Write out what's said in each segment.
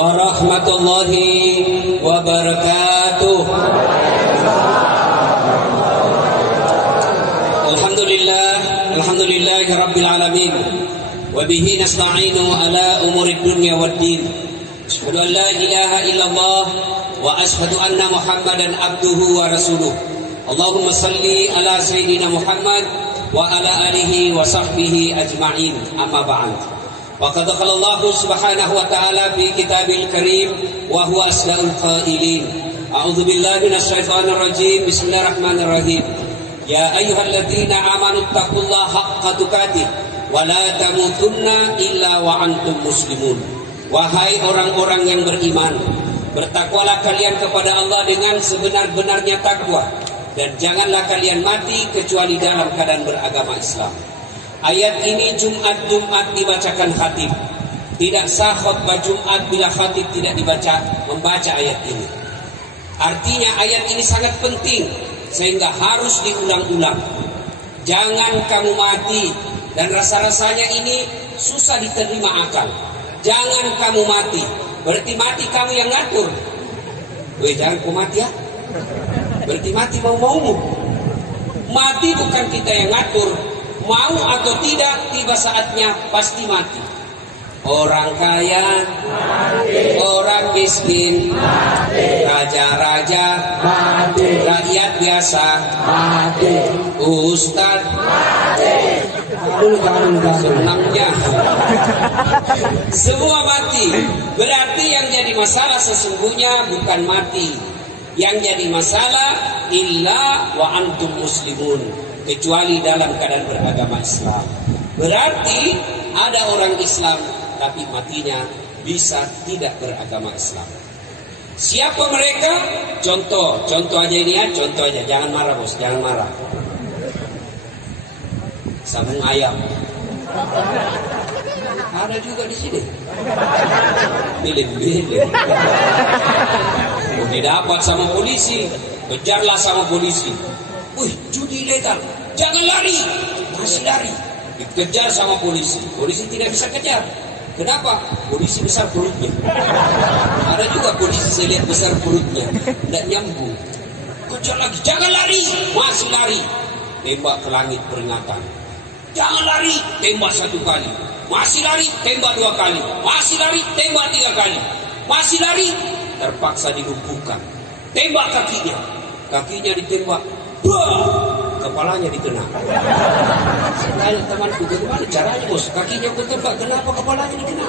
warahmatullahi wabarakatuh. Alhamdulillahi rabbil alamin. Wa bihi nasta'inu ala umurid dunya waddin. Asyhadu an la ilaha illallah wa asyhadu anna Muhammadan abduhu wa rasuluh. Allahumma salli ala sayyidina Muhammad wa ala alihi wa sahbihi ajma'in. Amma ba'd. Wa qad qala Allah subhanahu wa ta'ala fi kitabil karim wa huwa asdaqul qailin. A'udzu billahi minasyaitonir rajim. Bismillahirrahmanirrahim. Ya ayyuhalladzina amanu taqullaha haqqa tuqatih wa la tamutunna illa wa antum muslimun. Wahai orang-orang yang beriman, bertakwalah kalian kepada Allah dengan sebenar-benarnya takwa, dan janganlah kalian mati kecuali dalam keadaan beragama Islam. Ayat ini Jumat dibacakan khatib. Tidak sah khutbah Jumat bila khatib tidak membaca ayat ini. Artinya ayat ini sangat penting, sehingga harus diulang-ulang. Jangan kamu mati, dan rasa-rasanya ini susah diterima akal. Jangan kamu mati, berarti mati kamu yang ngatur. Weh, jangan kau mati ya. Berarti mati mau-maumu. Mati bukan kita yang ngatur. Mau atau tidak, tiba saatnya pasti mati. Orang kaya mati, orang miskin mati, raja-raja mati, rakyat biasa mati, ustad mati, senangnya semua mati. Berarti yang jadi masalah sesungguhnya bukan mati. Yang jadi masalah illa wa antum muslimun, kecuali dalam keadaan beragama Islam. Berarti ada orang Islam tapi matinya bisa tidak beragama Islam. Siapa mereka? Contoh aja ini ya, contoh aja. Jangan marah bos, jangan marah. Sambung ayam. Ada juga di sini. Milih. Didapat sama polisi, kejarlah sama polisi. Wih, judi ilegal, jangan lari, masih lari. Dikejar sama polisi, polisi tidak bisa kejar. Kenapa? Polisi besar perutnya. Ada juga polisi saya lihat besar perutnya, tidak nyambung. Kejar lagi, jangan lari, masih lari. Tembak ke langit peringatan. Jangan lari, tembak 1 kali. Masih lari, tembak 2 kali. Masih lari, tembak 3 kali. Masih lari, terpaksa dilumpuhkan. Tembak kakinya ditembak. Kepalanya dikena. Saya temanku, bagaimana caranya bos? Kakinya aku tembak, kenapa kepalanya dikena?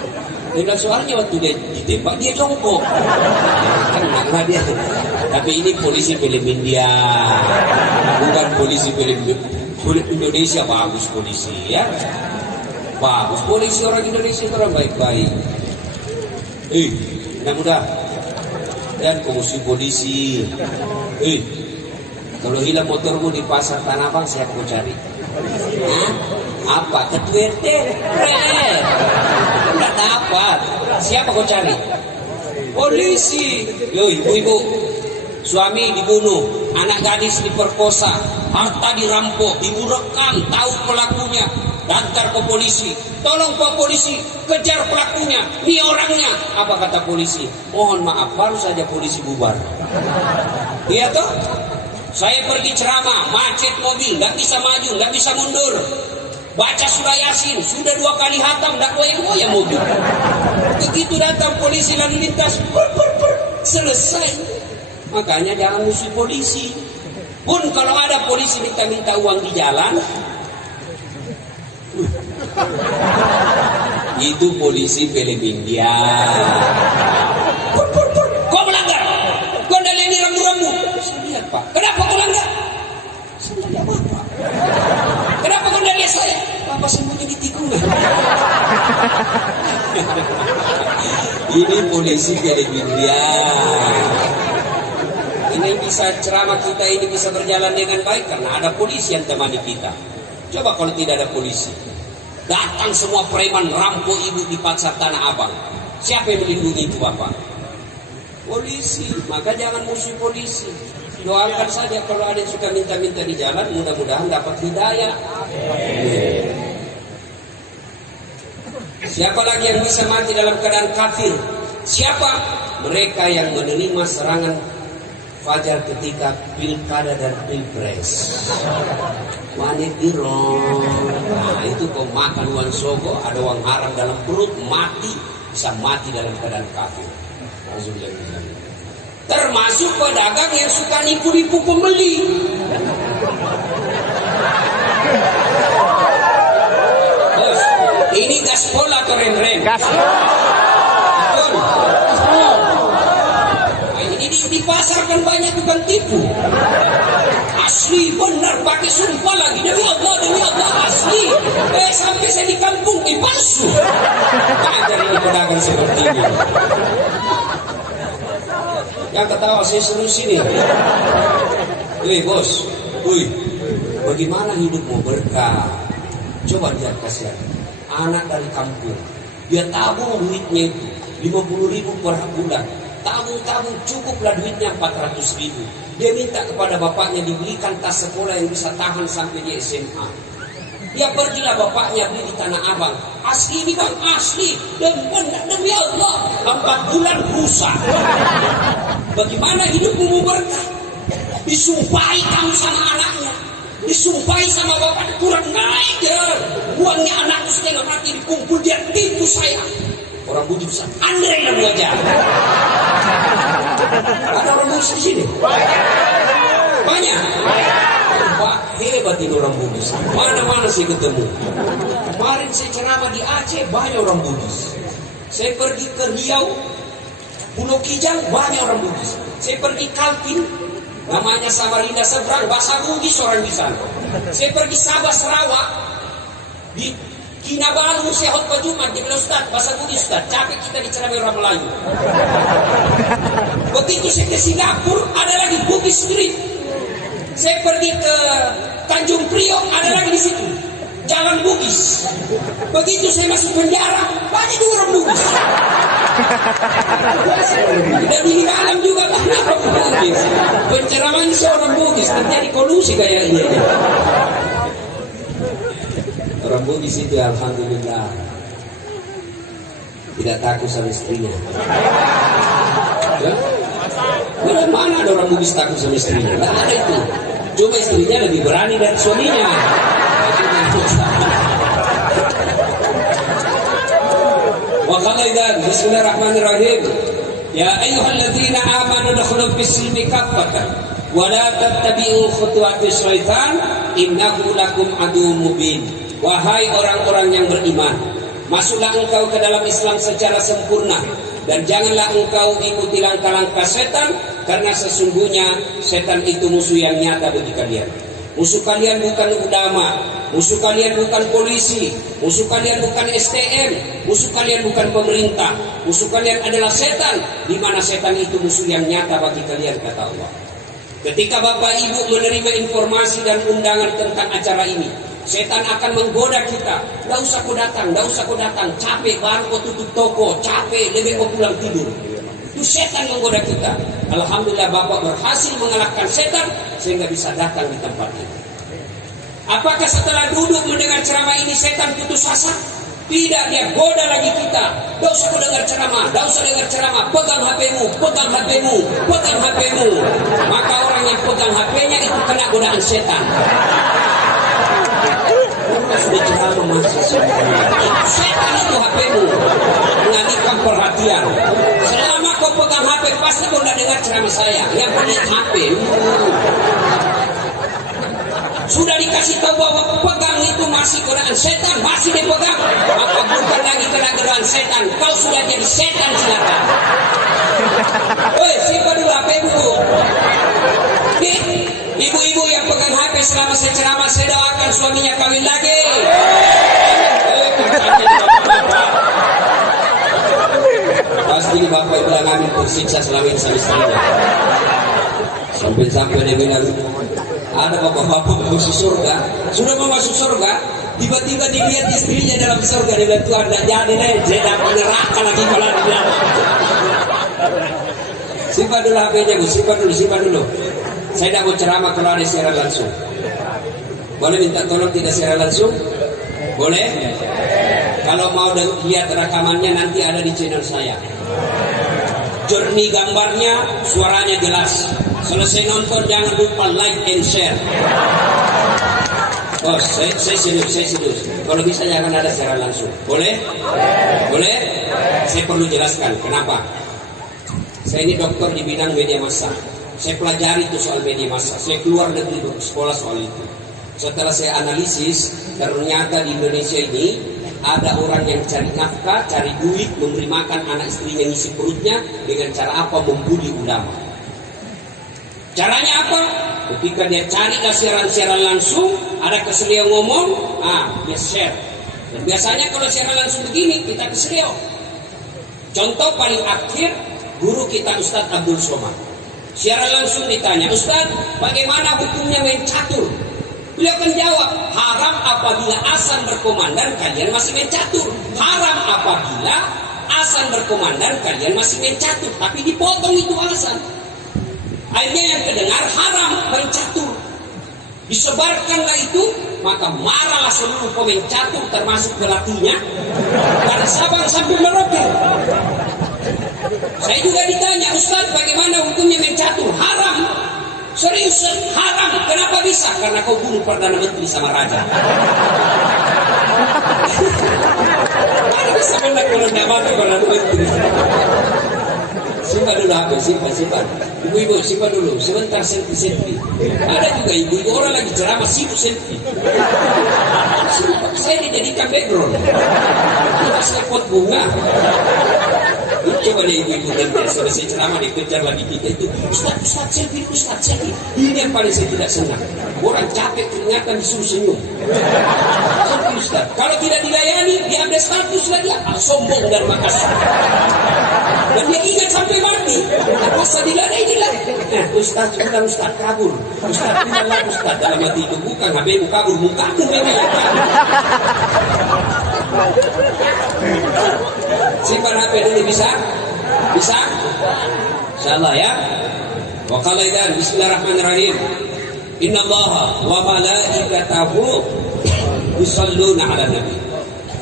Dan soalnya waktu dia ditembak dia jongkok. Karena dia. Tapi ini polisi film India, bukan polisi film Indonesia. Bagus polisi ya, bagus polisi orang Indonesia, orang baik-baik. Anak muda, dan fungsi polisi. Kalau hilang motormu di pasar Tanah Abang, saya mau cari. Apa? Ketua RT? Tidak dapat. Siapa kau cari? Polisi. Yo, ibu-ibu, suami dibunuh, anak gadis diperkosa, harta dirampok, ibu rekam, tahu pelakunya, daftar ke polisi. Tolong Pak Polisi, kejar pelakunya, ini orangnya. Apa kata polisi? Mohon maaf, baru saja polisi bubar. Iya toh? Saya pergi ceramah, macet mobil, nggak bisa maju, nggak bisa mundur. Baca surah Yasin, sudah 2 kali hatam, nggak goyang-goyang mobil. Begitu datang polisi lalu lintas, selesai. Makanya jangan musuh polisi. Pun kalau ada polisi minta uang di jalan, itu polisi film India. Kau melanggar, kau ini rambu-rambu. Saya lihat Pak, kenapa kau langgar? Saya lihat Bapak. Kenapa kau lihat saya? Bapak sembunyi di tikungan. Ini polisi film India. Ini bisa ceramah kita ini bisa berjalan dengan baik karena ada polisi yang temani kita. Coba kalau tidak ada polisi, datang semua preman rampok ibu di pasar Tanah Abang. Siapa yang melindungi itu Bapak? Polisi. Maka jangan musuh polisi. Doakan saja kalau ada yang suka minta-minta di jalan, mudah-mudahan dapat hidayah. Siapa lagi yang bisa mati dalam keadaan kafir? Siapa? Mereka yang menerima serangan fajar ketika pilkada dan pilpres. Manit dirong. Nah, itu kau makan uang sogo, ada uang haram dalam perut, mati, bisa mati dalam keadaan kafir. Termasuk pedagang yang suka nipu-nipu pembeli. Bos, ini gaspol atau rem-rem? Gaspol. Ini dipasarkan banyak bukan tipu. Asli benar, pakai sumpah lagi, demi Allah asli. Sampai saya di kampung palsu. Ajar ini pedagang seperti ini. Yang ketawa saya suruh sini. Wih bos, wih, bagaimana hidupmu berkah? Coba lihat kasihan. Anak dari kampung, dia tabung duitnya itu 50.000 per bulan. Tabung cukuplah duitnya 400.000. Dia minta kepada bapaknya dibelikan tas sekolah yang bisa tahan sampai di SMA. Dia pergilah bapaknya beli di Tanah Abang. Asli ini bang, asli. Demi Allah, 4 bulan rusak. Bagaimana hidupmu berkah? Disumpahi kamu sama anaknya, disumpahi sama bapak, kurang naik ya. Uangnya anakku setengah mati dikumpul, dia tipu saya. Orang budi besar, Andre dan wajah. Ada orang budi di sini? Banyak. Pak, hebat ini orang Bugis. Mana-mana saya ketemu. Kemarin saya ceramah di Aceh, banyak orang Bugis. Saya pergi ke Riau, Pulau Kijang, banyak orang Bugis. Saya pergi Kaltim, namanya Samarinda seberang, bahasa Bugis orang di sana. Saya pergi Sabah Sarawak, di Kinabalu saya khutbah Jumat, dia bilang Ustaz, bahasa Bugis Ustaz, capek kita diceramai orang Melayu. Begitu saya ke Singapura, ada lagi Bugis Street. Saya pergi ke Tanjung Priok, ada lagi di situ Jalan Bugis. Begitu saya masuk penjara, banyak juga orang Bugis. Dan di dalam juga banyak orang Bugis. Penceraman seorang Bugis terjadi kolusi kayaknya. Orang Bugis itu alhamdulillah tidak takut sama istrinya. Ya? Mana ada orang Bugis takut sama istrinya? Tidak ada itu. Cuma istrinya lebih berani dari suaminya. Wa qala idzan bismillahirrahmanirrahim. Ya ayyuhalladzina amanu udkhulu fis-silmi kaffatan wa la tattabi'u khutuwatis syaitan innahu lakum aduwwun mubin. Wahai orang-orang yang beriman, masuklah engkau ke dalam Islam secara sempurna dan janganlah engkau ikuti langkah-langkah setan, karena sesungguhnya setan itu musuh yang nyata bagi kalian. Musuh kalian bukan ulama, musuh kalian bukan polisi, musuh kalian bukan STM, musuh kalian bukan pemerintah, musuh kalian adalah setan, di mana setan itu musuh yang nyata bagi kalian, kata Allah. Ketika Bapak Ibu menerima informasi dan undangan tentang acara ini, setan akan menggoda kita. Gak usah kau datang, capek baru kau tutup toko, capek lebih kau pulang tidur. Itu setan menggoda kita. Alhamdulillah Bapak berhasil mengalahkan setan sehingga bisa datang di tempat ini. Apakah setelah duduk mendengar ceramah ini setan putus asa? Tidak, dia goda lagi kita. Gak usah kau dengar ceramah, pegang HP-mu. Maka orang yang pegang HP-nya itu kena godaan setan. Sudah ceramah masih setan itu HP-mu, mengalihkan perhatian. Selama kau pegang HP pasti kau tidak dengar ceramah saya. Yang punya HP sudah dikasih tahu bahwa pegang itu masih godaan setan, masih dipegang, maka bukan lagi kena godaan setan, kau sudah jadi setan silakan. Woi, simpan dulu HP-mu. Ibu-ibu yang pegang HP selama saya ceramah, saya doakan suaminya kawin lagi. Pasti bapak bilang kami tersiksa selama ini sama istrinya. Sampai dia bilang, ada bapak-bapak masuk surga, sudah mau masuk surga, tiba-tiba dilihat istrinya dalam surga, dia bilang Tuhan tidak jadi nih, saya dapat neraka lagi kalau dia. Simpan dulu HP-nya, simpan dulu. Saya tidak mau ceramah kalau ada siaran langsung. Boleh minta tolong tidak siaran langsung? Boleh? Kalau mau lihat rekamannya nanti ada di channel saya. Jernih gambarnya, suaranya jelas. Selesai nonton jangan lupa like and share. Oh, saya serius. Kalau bisa jangan ada secara langsung. Boleh? Boleh? Saya perlu jelaskan kenapa. Saya ini dokter di bidang media massa. Saya pelajari itu soal media massa. Saya keluar negeri sekolah soal itu. Setelah saya analisis, ternyata di Indonesia ini ada orang yang cari nafkah, cari duit, memberi makan anak istrinya, ngisi perutnya dengan cara apa? Membuli ulama. Caranya apa? Ketika dia cari siaran-siaran langsung, ada keselio ngomong, dia share. Dan biasanya kalau siaran langsung begini, kita keselio. Contoh paling akhir, guru kita Ustadz Abdul Somad. Siaran langsung ditanya, Ustadz, bagaimana hukumnya main catur? Beliau akan jawab, haram apabila azan berkumandang kalian masih main catur. Haram apabila azan berkumandang kalian masih main catur. Tapi dipotong itu azan. Akhirnya yang kedengar haram main catur. Disebarkanlah itu, maka marahlah seluruh pemain catur termasuk pelatihnya. Dari Sabang sampai Merauke. Saya juga ditanya, Ustaz bagaimana hukumnya main catur? Haram. Serius, haram. Kenapa bisa? Karena kau bunuh Perdana Menteri sama Raja. Mana bisa benar kalau tidak mati Perdana Menteri? Simpan dulu HP, simpan. Ibu-ibu simpan dulu, sebentar selfie. Ada juga ibu-ibu orang lagi ceramah sibuk selfie. Saya dijadikan background. Kita pot bunga. Coba deh ibu-ibu nanti selesai ceramah dikejar lagi kita itu. Ustaz selfie. Ini yang paling saya tidak senang. Orang capek ternyata disuruh senyum. Selfie Ustaz. Kalau tidak dilayani, dia ada status lagi. Sombong dan Makassar. Dan dia ingat sampai mati. Masa diladai. Nah, Ustaz kabur. Ustaz bilang Ustaz dalam hati itu bukan HBmu kabur, mukamu memang yang kabur. Simpan HP dulu bisa? Insyaallah ya. Wa qala idan bismillahirrahmanirrahim. Innallaha wa malaikatahu yusholluna 'alan nabi.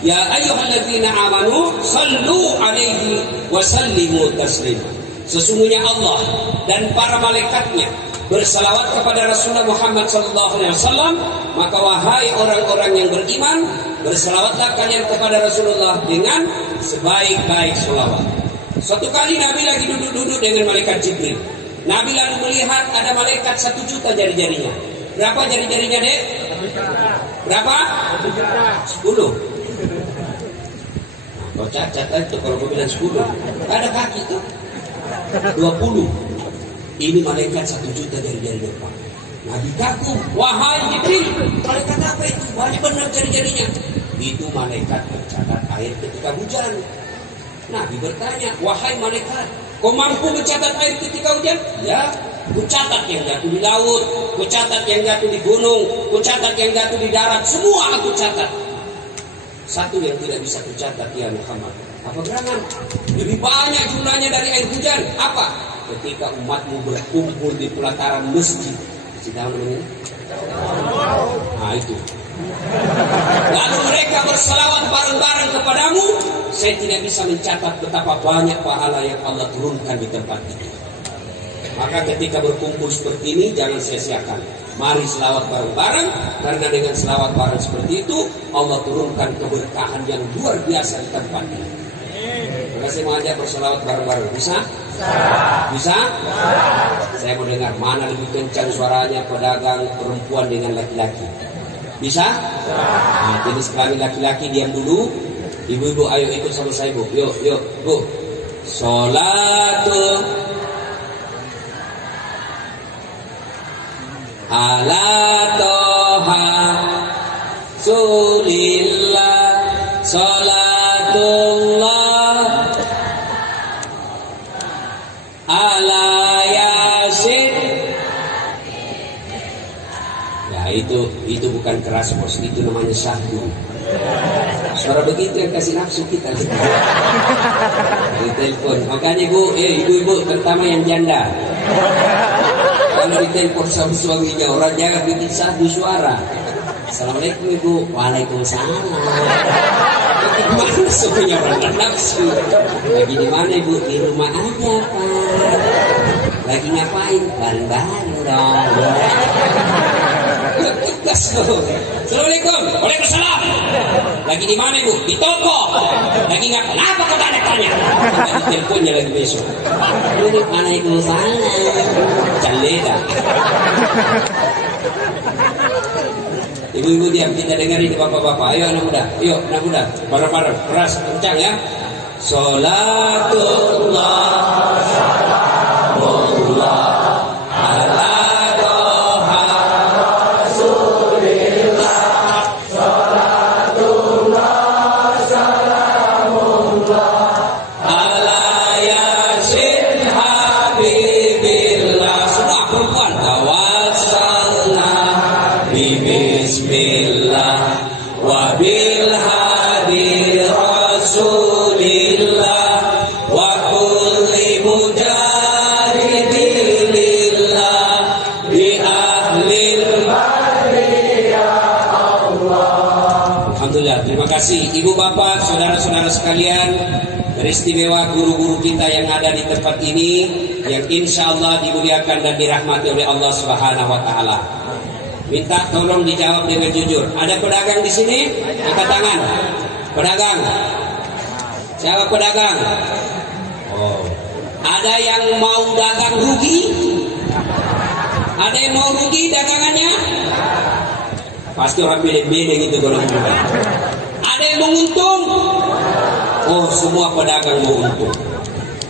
Ya ayyuhalladzina amanu sallu 'alaihi wa sallimu taslima. Sesungguhnya Allah dan para malaikatnya bersalawat kepada Rasulullah Muhammad SAW. Maka wahai orang-orang yang beriman, bersalawatlah kalian kepada Rasulullah dengan sebaik-baik salawat. Suatu kali Nabi lagi duduk-duduk dengan malaikat Jibril. Nabi lalu melihat ada malaikat 1 juta jari-jarinya. Berapa jari-jarinya, Dek? Berapa? 10. Kau cacat itu kalau kau bilang 10. Ada kaki tuh 20. Ini malaikat 1 juta jari-jari depan. Nabi kagum, wahai Jibril, malaikat apa itu? Banyak benar jari-jarinya. Itu malaikat mencatat air ketika hujan. Nabi bertanya, wahai malaikat, kau mampu mencatat air ketika hujan? Ya, ku catat yang jatuh di laut, ku catat yang jatuh di gunung, ku catat yang jatuh di darat, semua aku catat. Satu yang tidak bisa ku catat, ya Muhammad. Apa gerangan? Lebih banyak jumlahnya dari air hujan. Apa? Ketika umatmu berkumpul di pelataran masjid. Tahu namanya? Nah itu. Lalu mereka berselawat bareng-bareng kepadamu. Saya tidak bisa mencatat betapa banyak pahala yang Allah turunkan di tempat itu. Maka ketika berkumpul seperti ini jangan sia-siakan. Mari selawat bareng-bareng, karena dengan selawat bareng seperti itu Allah turunkan keberkahan yang luar biasa di tempat ini. Maka saya mau ajak berselawat bareng-bareng. Bisa? Bisa? Saya mau dengar mana lebih kencang suaranya pedagang perempuan dengan laki-laki. Bisa? Nah, jenis kelamin laki-laki diam dulu. Ibu-ibu ayo ikut sama saya Bu. Yuk Bu. Sholatu ala toha sulillah sholatullah ala yasin. Ya itu bukan keras bos, itu namanya syahdu. Suara begitu yang kasih nafsu kita. Di telepon. Makanya Bu, ibu-ibu terutama yang janda. Kalau ditelepon sama suaminya orang jangan bikin syahdu suara. Assalamualaikum Ibu. Waalaikumsalam. Mana semuanya orang nafsu? Lagi di mana ibu? Di rumah aja Pak. Lagi ngapain? Bareng-bareng dong. Tugas tuh. Assalamualaikum. Waalaikumsalam. Lagi di mana ibu? Di toko. Lagi nggak? Kenapa kau tanya? Di teleponnya lagi besok. Ini mana ibu sana? Caleda. Ibu-ibu diam, kita dengerin bapak-bapak. Ayo anak muda, bareng-bareng, keras, kencang ya. Salatullah, salamullah, ala toha rasulillah. Salatullah, salamullah, ala yasin habibillah. Semua perempuan, tawassalna bismillah wa bil hadi rasulillah wa kulli mujahidin lillah bi ahlil badri ya Allah. Alhamdulillah, terima kasih ibu bapak, saudara-saudara sekalian, beristimewa guru-guru kita yang ada di tempat ini, yang insya Allah dimuliakan dan dirahmati oleh Allah Subhanahu wa Ta'ala. Minta tolong dijawab dengan jujur. Ada pedagang di sini? Angkat tangan. Pedagang. Siapa pedagang? Oh. Ada yang mau dagang rugi? Ada yang mau rugi dagangannya? Pasti orang beda-beda gitu kalau gitu. Ada yang mau untung? Oh, semua pedagang mau untung.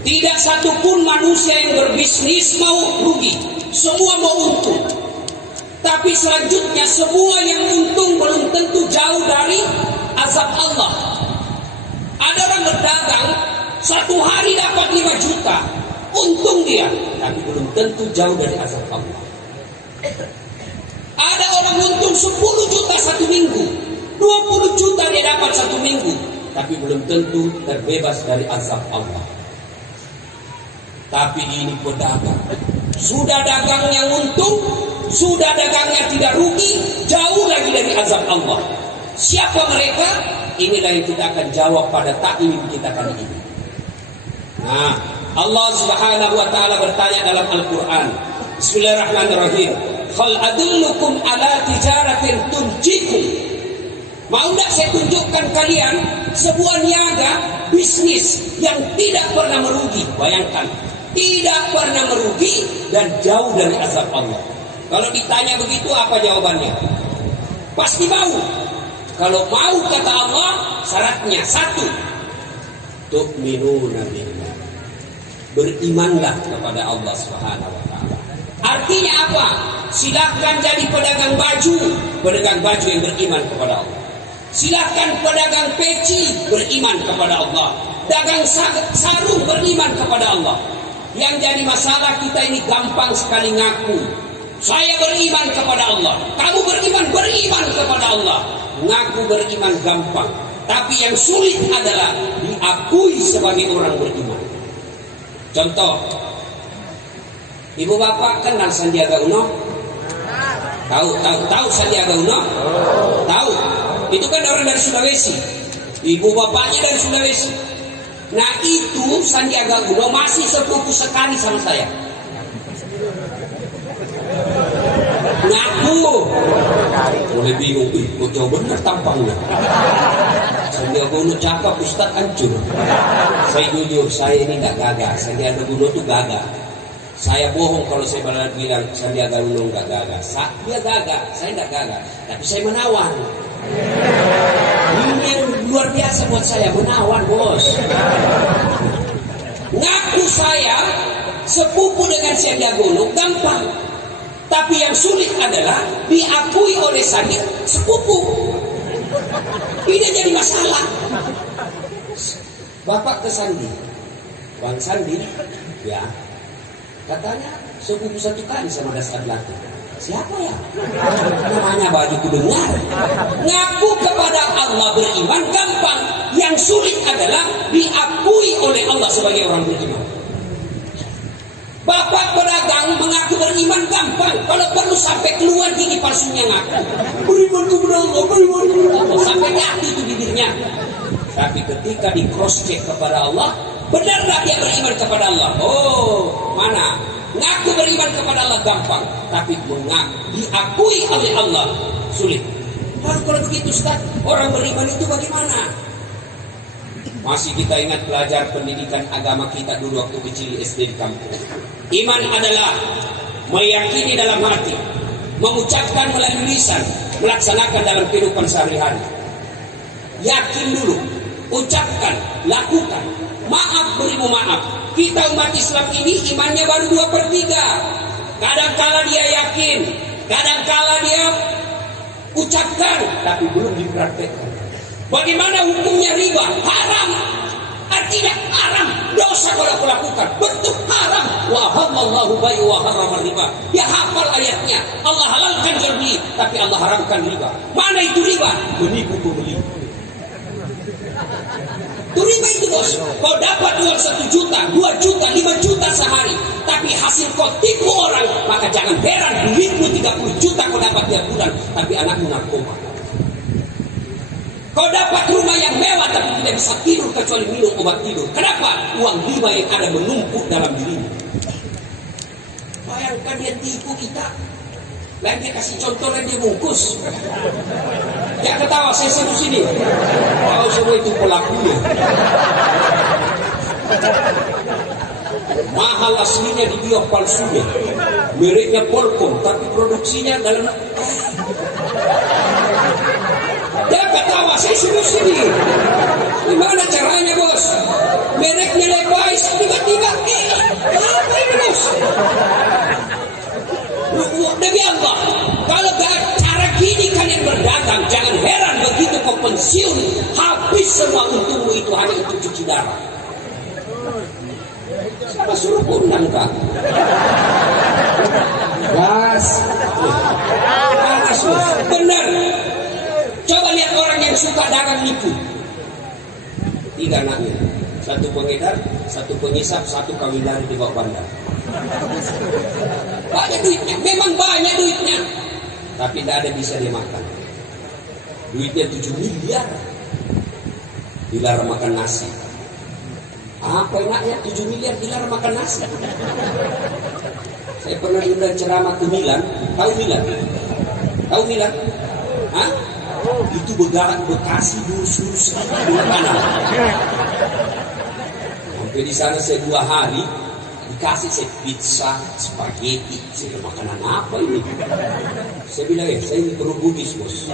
Tidak satupun manusia yang berbisnis mau rugi. Semua mau untung. Tapi selanjutnya semua yang untung belum tentu jauh dari azab Allah. Ada orang berdagang satu hari dapat 5 juta, untung dia, tapi belum tentu jauh dari azab Allah. Ada orang untung 10 juta satu minggu, 20 juta dia dapat satu minggu, tapi belum tentu terbebas dari azab Allah. Tapi ini pedagang, sudah dagangnya untung, sudah dagangnya tidak rugi, jauh lagi dari azab Allah. Siapa mereka? Inilah yang kita akan jawab pada taklim kita kali ini. Nah, Allah Subhanahu wa Ta'ala bertanya dalam Al-Quran. Bismillahirrahmanirrahim. Hal adullukum ala tijaratin tunjikum. Mau tidak saya tunjukkan kalian sebuah niaga bisnis yang tidak pernah merugi? Bayangkan, tidak pernah merugi dan jauh dari azab Allah. Kalau ditanya begitu apa jawabannya? Pasti mau. Kalau mau kata Allah, syaratnya 1, tu'minuna billah. Berimanlah kepada Allah Subhanahu wa Ta'ala. Artinya apa? Silakan jadi pedagang baju yang beriman kepada Allah. Silakan pedagang peci beriman kepada Allah. Dagang sarung beriman kepada Allah. Yang jadi masalah kita ini gampang sekali ngaku. Saya beriman kepada Allah. Kamu beriman kepada Allah. Ngaku beriman gampang. Tapi yang sulit adalah diakui sebagai orang beriman. Contoh, ibu bapak kenal Sandiaga Uno? Tahu Sandiaga Uno? Tahu. Itu kan orang dari Sulawesi. Ibu bapaknya dari Sulawesi. Nah itu Sandiaga Uno masih sepupu sekali sama saya. Ngaku. Mulai bingung, kok jauh benar tampangnya. Sandiaga Uno cakap, Ustaz hancur. Saya jujur, saya ini gak gagah. Sandiaga Uno tuh gagah. Saya bohong kalau saya bilang Sandiaga Uno gak gagah. Dia gagah, saya gak gagah. Tapi saya menawan. Ini yang luar biasa buat saya, menawan bos. Ngaku saya sepupu dengan Sandiaga Uno gampang. Tapi yang sulit adalah diakui oleh Sandi sepupu. Ini jadi masalah. Bapak ke Sandi, Bang Sandi, ya, katanya sepupu satu kali sama Dasar Belaka. Siapa ya? Namanya baju kudengar. Ngaku kepada Allah beriman gampang. Yang sulit adalah diakui oleh Allah sebagai orang beriman. Bapak pedagang mengaku beriman gampang. Kalau perlu sampai keluar gigi palsunya ngaku. Beriman kepada Allah, beriman kepada Allah. Sampai jatuh itu bibirnya. Tapi ketika di cross check kepada Allah, benarlah dia beriman kepada Allah? Oh, mana? Ngaku beriman kepada Allah gampang, tapi diakui oleh Allah sulit. Lalu kalau begitu Ustaz, orang beriman itu bagaimana? Masih kita ingat pelajar pendidikan agama kita dulu waktu kecil SD di kampung. Iman adalah meyakini dalam hati, mengucapkan melalui lisan, melaksanakan dalam kehidupan sehari-hari. Yakin dulu, ucapkan, lakukan. Maaf berimu maaf. Kita umat Islam ini imannya baru 2/3. Kadang-kala dia yakin, kadang-kala dia ucapkan, tapi belum dipraktekkan. Bagaimana hukumnya riba? Haram. Artinya haram, dosa kalau aku lakukan, bentuk haram. Wa halallahu bai wa harrama riba. Dia hafal ayatnya. Allah halalkan jual beli, tapi Allah haramkan riba. Mana itu riba? Menipu pembeli. Itu riba itu bos. Kau dapat uang 1 juta, 2 juta, 5 juta sehari, tapi hasil kau tipu orang, maka jangan heran duitmu 30 juta kau dapat tiap bulan, tapi anakmu narkoba. Kau dapat rumah yang mewah tapi tidak bisa tidur kecuali minum obat tidur. Kenapa? Uang riba yang ada menumpuk dalam dirinya. Bayangkan dia tipu kita. Lain dia kasih contoh, lain dia bungkus. Ya ketawa, saya seru sini. Kau semua itu pelakunya. Mahal aslinya di biok palsunya. Mereknya Polkom, tapi produksinya dalam... Dia ketawa, saya seru sini. Gimana caranya bos? Mereknya Levi's, tiba-tiba apa ini bos? Demi Allah, kalau cara gini kalian berdagang, jangan heran begitu kau pensiun, habis semua untungmu itu hanya untuk cuci darah. Siapa suruh undang kak? Gas, benar. Coba lihat orang yang suka dagang nipu. 3 anaknya, 1 pengedar, 1 pengisap, 1 kawin lari di bawah bandar. Banyak duitnya, memang banyak duitnya, tapi tidak ada bisa dia makan. Duitnya 7 miliar, dilarang makan nasi. Apa enaknya 7 miliar dilarang makan nasi? Saya pernah diundang ceramah ke Milan. Tahu Milan? Tahu Milan? Hah? Itu Bekasi lurus-lurus di mana? Sampai di sana saya 2 hari dikasih saya pizza, spaghetti, saya makanan apa ini? Saya bilang saya ini perlu Bugis bos.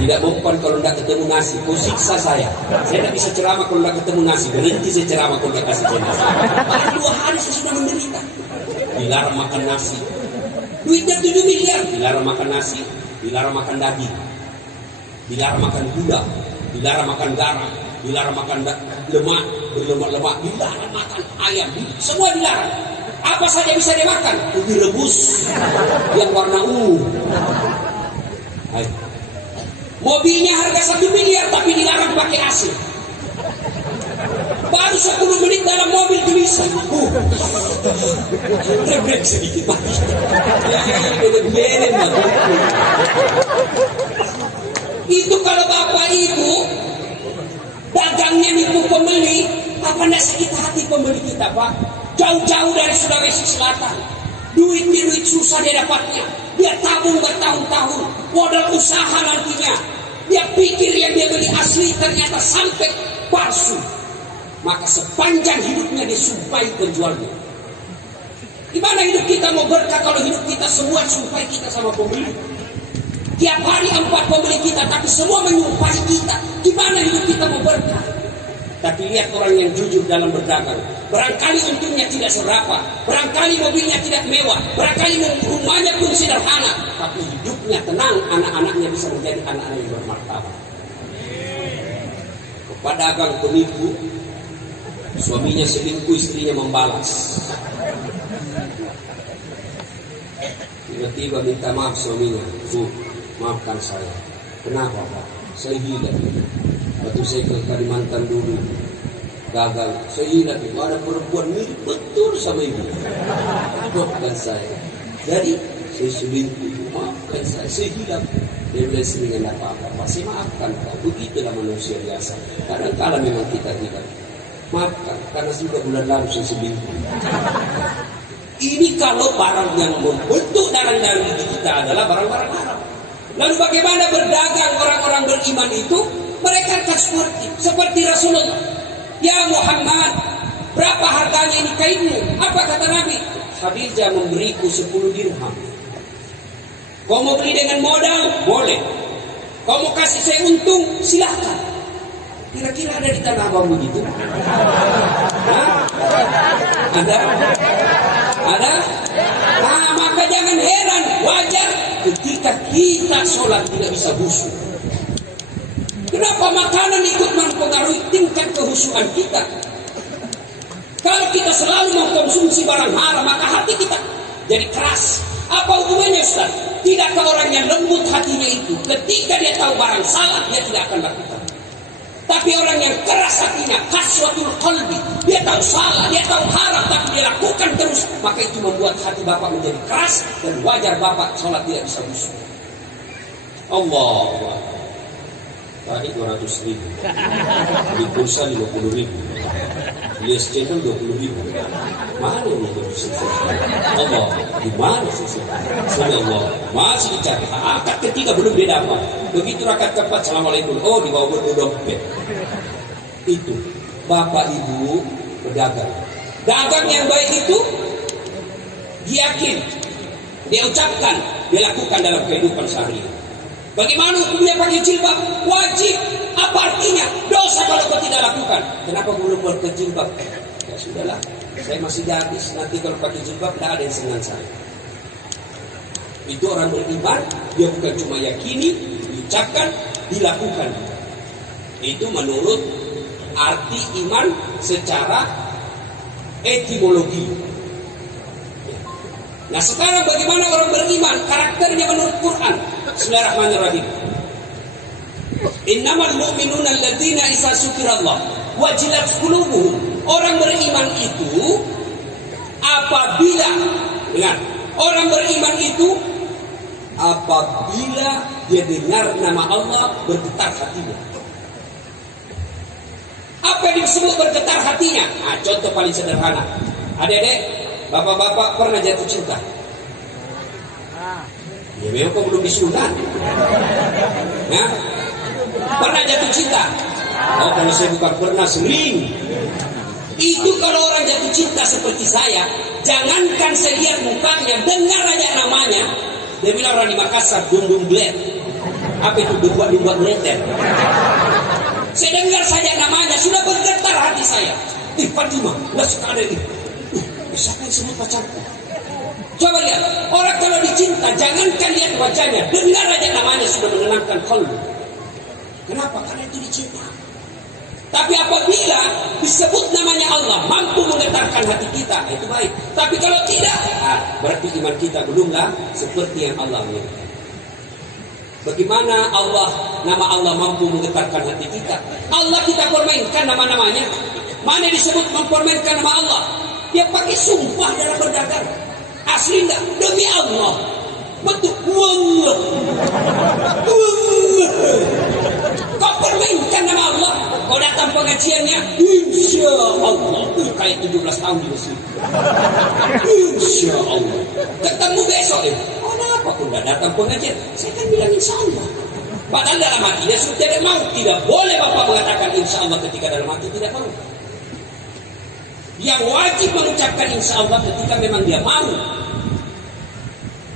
Tidak mempan kalau tidak ketemu nasi. Kau siksa saya. Saya tidak bisa ceramah kalau tidak ketemu nasi. Berhenti saya ceramah kalau tidak kasih saya nasi. Baru 2 hari saya sudah menderita. Dilarang makan nasi. Duitnya 7 miliar. Dilarang makan nasi, dilarang makan daging, dilarang makan gula, dilarang makan garam, dilarang makan lemak, berlemak-lemak, dilarang makan ayam, semua dilarang. Apa saja bisa dimakan? Ubi rebus yang warna ungu. Mobilnya harga 1 miliar tapi dilarang pakai AC. Baru 10 menit dalam mobil gelisah. Break sedikit mati. Itu kalau bapak ibu dagangnya nipu pembeli, apa tidak sakit hati pembeli kita pak? Jauh-jauh dari Sulawesi Selatan, duit susah dia dapatnya. Dia tabung bertahun-tahun, modal usaha nantinya. Dia pikir yang dia beli asli ternyata sampai palsu. Maka sepanjang hidupnya disumpahi penjualnya. Gimana hidup kita mau berkah kalau hidup kita semua sumpahi kita sama pembeli? Tiap hari 4 pembeli kita, tapi semua menyumpahi kita. Gimana hidup kita mau berkah? Tapi lihat orang yang jujur dalam berdagang. Barangkali untungnya tidak seberapa, barangkali mobilnya tidak mewah, barangkali rumahnya pun sederhana, tapi hidupnya tenang, anak-anaknya bisa menjadi anak-anak yang bermartabat. Pedagang penipu, suaminya selingkuh, istrinya membalas. Tiba-tiba minta maaf suaminya, maafkan saya. Kenapa Pak? Saya gila. Waktu saya ke Kalimantan dulu, gagal. Saya gila, ada perempuan mirip betul sama ibu. Maafkan saya. Jadi saya selingkuh, maafkan saya. Saya gila. Dia bilang sini nggak apa-apa, pasti maafkan kau. Begitulah manusia biasa. Kadang-kala memang kita tidak maafkan karena sudah bulan lalu seminggu. Ini kalau barang yang membentuk dalam diri kita adalah barang-barang haram. Lalu bagaimana berdagang orang-orang beriman itu? Mereka akan seperti Rasulullah. Ya Muhammad, berapa harganya ini kainmu? Apa kata Nabi? Khadijah memberiku 10 dirham. Kau mau beli dengan modal? Boleh. Kau mau kasih saya untung? Silahkan. Kira-kira ada di tanah abang begitu? Hah? Ada? Ada? Nah, maka jangan heran, wajar ketika kita sholat tidak bisa khusyuk. Kenapa makanan ikut mempengaruhi tingkat kehusyukan kita? Kalau kita selalu mengkonsumsi barang haram, maka hati kita jadi keras. Apa hubungannya, Ustaz? Tidakkah orang yang lembut hatinya itu ketika dia tahu barang salah, dia tidak akan lakukan. Tapi orang yang keras hatinya, qaswatul qalbi, dia tahu salah, dia tahu haram, tapi dia lakukan terus, maka itu membuat hati bapak menjadi keras, dan wajar bapak sholat tidak bisa khusyuk. Allah. Tadi 200 ribu, di pulsa 50 ribu, Lias channel 20 ribu. Mana ini 20 ribu? Allah, di mana sih? Allah, masih dicari. Akad ketiga belum dia dapat. Begitu rakaat keempat, assalamualaikum. Oh, di bawah dompet. Itu bapak ibu berdagang. Dagang yang baik itu yakin, dia ucapkan, dia lakukan dalam kehidupan sehari. Bagaimana hukumnya pakai jilbab? Wajib. Apa artinya? Dosa kalau kau tidak lakukan. Kenapa belum pakai jilbab? Ya sudahlah, saya masih gadis. Nanti kalau pakai jilbab tidak ada yang senang saya. Itu orang beriman. Dia bukan cuma yakini, diucapkan, dilakukan. Itu menurut arti iman secara etimologi. Nah sekarang bagaimana orang beriman? Karakternya menurut Quran. Bismillahirrahmanirrahim. Innamal mu'minuna alladzina idza dzukirallah wajilat qulubuhum. Orang beriman itu apabila, dengar, orang beriman itu apabila dia dengar nama Allah bergetar hatinya. Apa yang disebut bergetar hatinya? Nah, contoh paling sederhana. Adik-adik, bapak-bapak pernah jatuh cinta? Ya memang kok belum disunat. Nah, pernah jatuh cinta? Oh, kalau saya bukan pernah, sering. Itu kalau orang jatuh cinta seperti saya, jangankan saya lihat mukanya, dengar aja namanya. Dia bilang orang di Makassar, Dundung Gled. Apa itu dumba-dumba gleter? Saya dengar saja namanya, sudah bergetar hati saya. Fatimah, nggak suka ada ini. Siapa yang sebut pacarku? Coba lihat, orang kalau dicinta, jangankan lihat wajahnya, dengar aja namanya sudah menenangkan kalbu. Kenapa? Karena itu dicinta. Tapi apabila disebut namanya Allah, mampu menggetarkan hati kita, itu baik. Tapi kalau tidak, berarti iman kita belumlah seperti yang Allah miliki. Bagaimana nama Allah mampu menggetarkan hati kita? Allah kita permainkan nama-namanya. Mana disebut mempermainkan nama Allah? Dia pakai sumpah dalam berdagang. Asli enggak? Demi Allah. Betul. Wallah. Kau permainkan nama Allah. Kau datang pengajiannya, insya Allah. Kayak 17 tahun di Mesir. Insya Allah. Ketemu besok ya. Kenapa kau tidak datang pengajian? Saya kan bilang insya Allah. Padahal dalam hatinya sudah tidak mau. Tidak boleh bapak mengatakan insya Allah ketika dalam hati tidak mau. Yang wajib mengucapkan insya Allah ketika memang dia mau.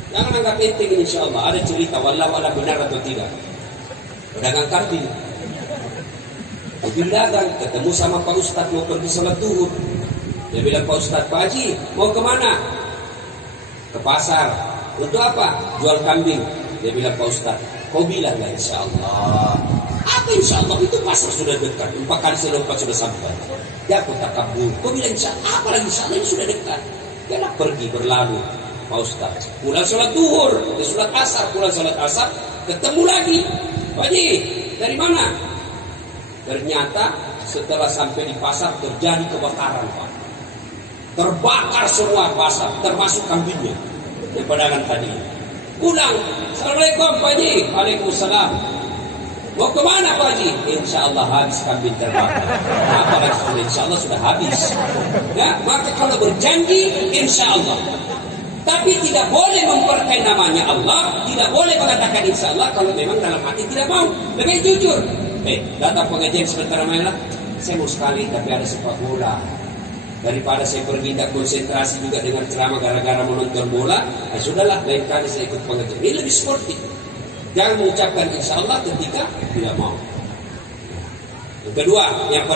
Jangan anggap enteng insya Allah. Ada cerita wallahu a'lam benar atau tidak. Pedagang karding. Mungkin dagang ketemu sama Pak Ustadz mau pergi sholat duhur. Dia bilang, Pak Ustadz, Pak Haji mau kemana? Ke pasar. Untuk apa? Jual kambing. Dia bilang, Pak Ustadz, kau bilang lah insya Allah. Apa insya Allah? Itu pasar sudah dekat. 4 kali selompat sudah sampai. Ya aku tak kabur. Kau bilang insya Allah. Apalagi insya Allah ini sudah dekat. Dia nak pergi berlalu. Pak Ustadz, pulang sholat duhur, ke sholat asar, pulang sholat asar, ketemu lagi. Pak Haji, dari mana? Ternyata setelah sampai di pasar terjadi kebakaran, Pak. Terbakar semua pasar, termasuk kambingnya. Di pedagang tadi. Pulang, Assalamualaikum Pak Haji. Waalaikumsalam. Mau kemana Pak Haji? Insya Allah habis kambing terbakar. Apalagi sudah insya Allah sudah habis. Ya, maka kalau berjanji insya Allah. Tapi tidak boleh memperkai namanya Allah, tidak boleh mengatakan insya Allah kalau memang dalam hati tidak mau. Lebih jujur. Datang pengajian sebentar mainlah. Saya mau sekali tapi ada sepak bola. Daripada saya pergi tak konsentrasi juga dengan ceramah gara-gara menonton bola, sudahlah lain kali saya ikut pengajian. Ini lebih sportif. Jangan mengucapkan insya Allah ketika tidak mau. Yang kedua, yang